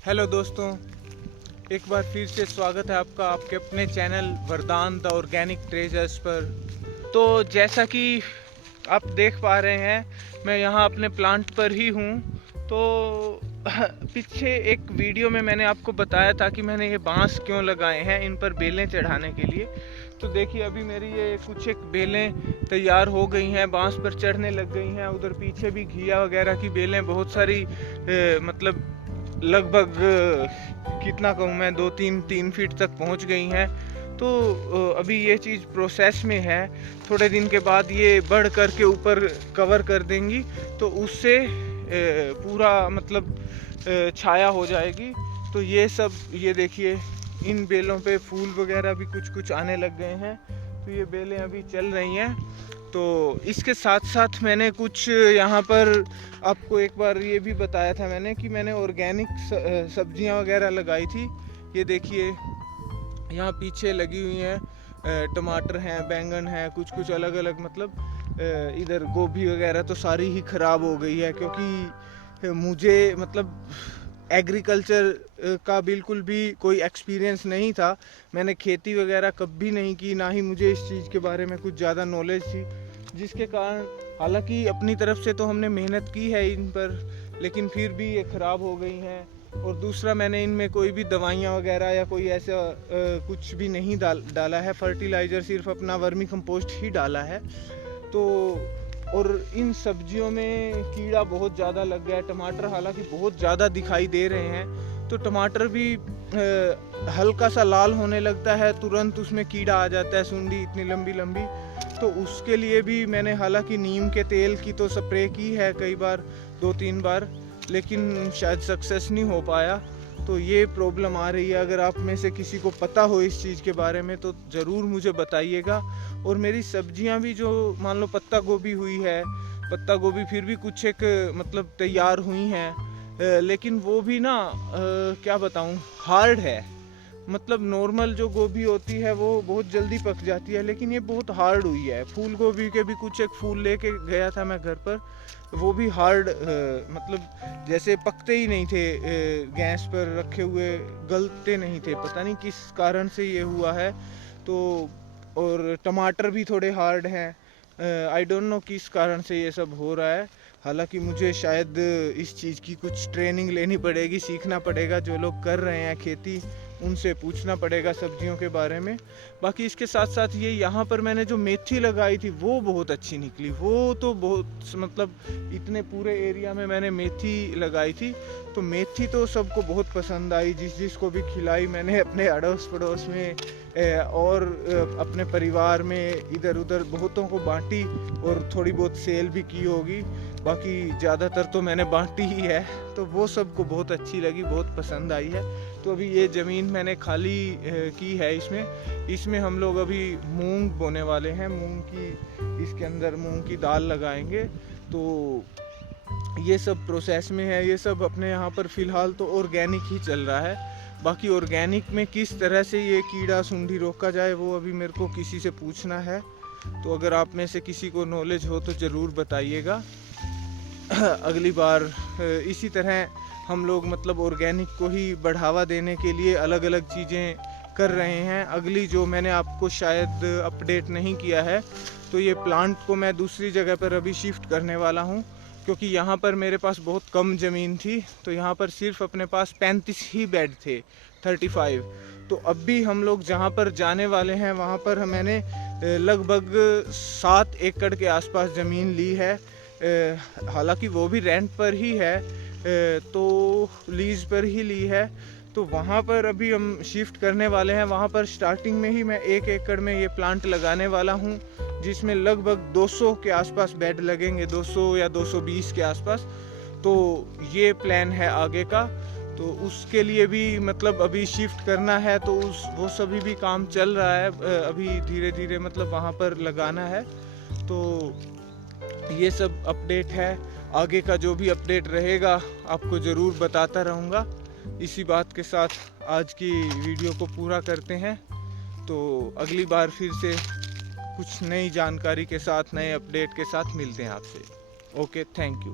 Hello दोस्तों, एक बार फिर से स्वागत है आपका आपके अपने चैनल वरदान द ऑर्गेनिक ट्रेजर्स पर। तो जैसा कि आप देख पा रहे हैं, मैं यहाँ अपने प्लांट पर ही हूँ। तो पीछे एक वीडियो में मैंने आपको बताया था कि मैंने ये बांस क्यों लगाए हैं, इन पर बेलें चढ़ाने के लिए। तो देखिए, अभी मेरी ये कुछ एक बेलें तैयार हो गई हैं, बांस पर चढ़ने लग गई हैं। उधर पीछे भी घिया वगैरह की बेलें बहुत सारी मतलब लगभग कितना कहूँ मैं, 2-3 फीट तक पहुँच गई हैं। तो अभी ये चीज़ प्रोसेस में है। थोड़े दिन के बाद ये बढ़ कर के ऊपर कवर कर देंगी, तो उससे पूरा मतलब छाया हो जाएगी। तो ये सब, ये देखिए, इन बेलों पे फूल वगैरह भी कुछ कुछ आने लग गए हैं। तो ये बेलें अभी चल रही हैं। तो इसके साथ साथ मैंने कुछ यहाँ पर आपको एक बार ये भी बताया था मैंने कि मैंने ऑर्गेनिक सब्जियाँ वगैरह लगाई थी। ये देखिए, यहाँ पीछे लगी हुई हैं, टमाटर हैं, बैंगन हैं, कुछ कुछ अलग अलग, मतलब इधर गोभी वगैरह तो सारी ही ख़राब हो गई है, क्योंकि मुझे मतलब एग्रीकल्चर का बिल्कुल भी कोई एक्सपीरियंस नहीं था। मैंने खेती वगैरह कभी नहीं की, ना ही मुझे इस चीज़ के बारे में कुछ ज़्यादा नॉलेज थी, जिसके कारण हालांकि अपनी तरफ से तो हमने मेहनत की है इन पर, लेकिन फिर भी ये ख़राब हो गई हैं। और दूसरा, मैंने इनमें कोई भी दवाइयाँ वगैरह या कोई ऐसा कुछ भी नहीं डाला है। फर्टिलाइज़र सिर्फ अपना वर्मी कंपोस्ट ही डाला है। तो और इन सब्जियों में कीड़ा बहुत ज़्यादा लग गया है। टमाटर हालांकि बहुत ज़्यादा दिखाई दे रहे हैं, तो टमाटर भी हल्का सा लाल होने लगता है, तुरंत उसमें कीड़ा आ जाता है, सुंडी इतनी लंबी लंबी। तो उसके लिए भी मैंने हालांकि नीम के तेल की तो स्प्रे की है कई बार, 2-3 बार, लेकिन शायद सक्सेस नहीं हो पाया। तो ये प्रॉब्लम आ रही है। अगर आप में से किसी को पता हो इस चीज़ के बारे में तो ज़रूर मुझे बताइएगा। और मेरी सब्जियां भी, जो मान लो पत्ता गोभी हुई है, पत्ता गोभी फिर भी कुछ एक मतलब तैयार हुई हैं, लेकिन वो भी ना क्या बताऊं, हार्ड है। मतलब नॉर्मल जो गोभी होती है वो बहुत जल्दी पक जाती है, लेकिन ये बहुत हार्ड हुई है। फूल गोभी के भी कुछ एक फूल लेके गया था मैं घर पर, वो भी हार्ड, मतलब जैसे पकते ही नहीं थे, गैस पर रखे हुए गलते नहीं थे। पता नहीं किस कारण से ये हुआ है। तो और टमाटर भी थोड़े हार्ड हैं। आई डोंट नो किस कारण से ये सब हो रहा है। हालांकि मुझे शायद इस चीज़ की कुछ ट्रेनिंग लेनी पड़ेगी, सीखना पड़ेगा। जो लोग कर रहे हैं खेती, उनसे पूछना पड़ेगा सब्जियों के बारे में। बाकी इसके साथ साथ ये यहाँ पर मैंने जो मेथी लगाई थी वो बहुत अच्छी निकली। वो तो बहुत, मतलब इतने पूरे एरिया में मैंने मेथी लगाई थी, तो मेथी तो सबको बहुत पसंद आई। जिसको भी खिलाई मैंने, अपने अड़ोस पड़ोस में और अपने परिवार में इधर उधर बहुतों को बांटी, और थोड़ी बहुत सेल भी की होगी। बाकी ज़्यादातर तो मैंने बांटी ही है। तो वो सबको बहुत अच्छी लगी, बहुत पसंद आई है। तो अभी ये ज़मीन मैंने खाली की है। इसमें हम लोग अभी मूंग बोने वाले हैं। मूंग की, इसके अंदर मूंग की दाल लगाएंगे। तो ये सब प्रोसेस में है। ये सब अपने यहाँ पर फ़िलहाल तो ऑर्गेनिक ही चल रहा है। बाकी ऑर्गेनिक में किस तरह से ये कीड़ा सूंडी रोका जाए, वो अभी मेरे को किसी से पूछना है। तो अगर आप में से किसी को नॉलेज हो तो ज़रूर बताइएगा। अगली बार इसी तरह हम लोग मतलब ऑर्गेनिक को ही बढ़ावा देने के लिए अलग अलग चीज़ें कर रहे हैं। अगली जो मैंने आपको शायद अपडेट नहीं किया है, तो ये प्लांट को मैं दूसरी जगह पर अभी शिफ्ट करने वाला हूँ, क्योंकि यहाँ पर मेरे पास बहुत कम ज़मीन थी। तो यहाँ पर सिर्फ अपने पास 35 ही बेड थे, 35। तो अब भी हम लोग जहाँ पर जाने वाले हैं वहाँ पर मैंने लगभग 7 एकड़ के आसपास ज़मीन ली है। हालांकि वो भी रेंट पर ही है, तो लीज पर ही ली है। तो वहाँ पर अभी हम शिफ्ट करने वाले हैं। वहाँ पर स्टार्टिंग में ही मैं 1 एकड़ में ये प्लांट लगाने वाला हूँ, जिसमें लगभग 200 के आसपास बेड लगेंगे, 200 या 220 के आसपास। तो ये प्लान है आगे का। तो उसके लिए भी मतलब अभी शिफ्ट करना है, तो वो सभी भी काम चल रहा है अभी धीरे धीरे, मतलब वहाँ पर लगाना है। तो ये सब अपडेट है। आगे का जो भी अपडेट रहेगा आपको ज़रूर बताता रहूँगा। इसी बात के साथ आज की वीडियो को पूरा करते हैं। तो अगली बार फिर से कुछ नई जानकारी के साथ, नए अपडेट के साथ मिलते हैं आपसे। Okay, thank you.